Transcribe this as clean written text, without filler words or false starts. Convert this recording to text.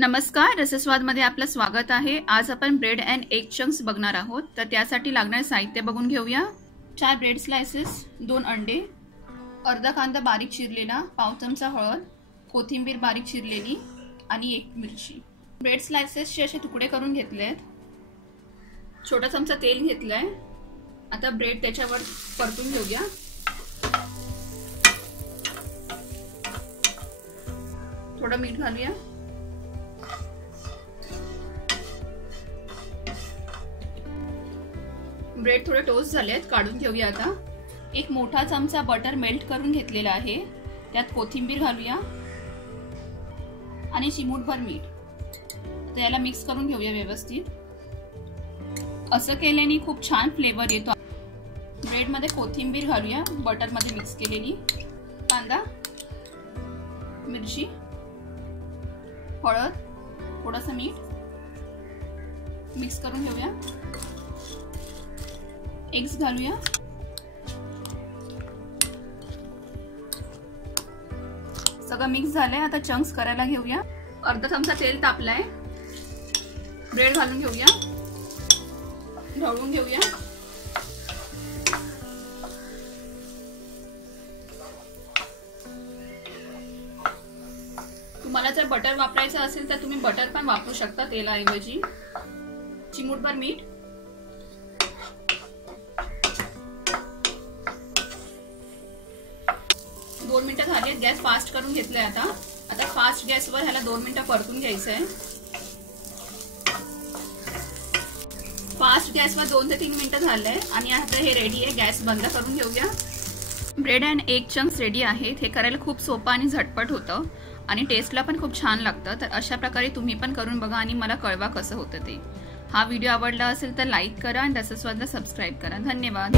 नमस्कार, रसस्वादमध्ये आपलं स्वागत आहे। आज आपण ब्रेड अँड एग चंक्स बघणार आहोत। तर त्यासाठी लागणारे साहित्य बघून घेऊया। 4 ब्रेड स्लाइसेस, 2 अंडे, अर्धा कांदा बारीक चिरलेला, पाव चमचा हळद, कोथिंबीर बारीक चिरलेली आणि 1 मिरची। ब्रेड स्लाइसेसचे असे तुकडे करून घेतलेत। छोटा चमचा तेल घेतलाय। आता ब्रेड त्याच्यावर परतून घेऊया। थोडं मीठ घालूया। ब्रेड थोडे टोस्ट झालेत, काढून घेऊया। आता एक मोठा चमचा बटर मेल्ट करून घेतलेला आहे, त्यात कोथिंबीर घालूया आणि चिमूटभर मीठ। आता याला मिक्स करून घेऊया व्यवस्थित। असं केल्याने खूप छान फ्लेवर येतो। ब्रेड मध्ये कोथिंबीर घालूया, बटर मध्ये मिक्स केलेली, कांदा, मिरची, हळद, थोडंसं मीठ, मिक्स करून घेऊया। एग्स घालूया। सगळं मिक्स झालंय। आता चंक्स करायला घेऊया। अर्धा चमचा तेल तापलाय, ब्रेड घालून घेऊया, ढवळून घेऊया। तुम्हाला जर बटर वापरायचं असेल तर तुम्ही बटर पण वापरू शकता तेलाऐवजी। चिमूटभर मीठ, 2 मिनिटं झालीत। गॅस फास्ट करून घेतलाय। आता फास्ट गॅसवर ह्याला 2 मिनिटं परतून घ्यायचंय। फास्ट गॅसवर 2 ते 3 मिनिटं झालंय आणि आता हे रेडी आहे। गॅस बंद करून घेऊया। Bread and egg chunks ready आहेत। हे करायला खूप सोपं आणि झटपट होतं आणि टेस्टला पण खूप छान लागतं। तर अशा प्रकारे तुम्ही पण करून बघा आणि मला कळवा कसं होतं ते। हा व्हिडिओ आवडला असेल तर लाईक करा आणि रसस्वादला सबस्क्राईब करा। धन्यवाद।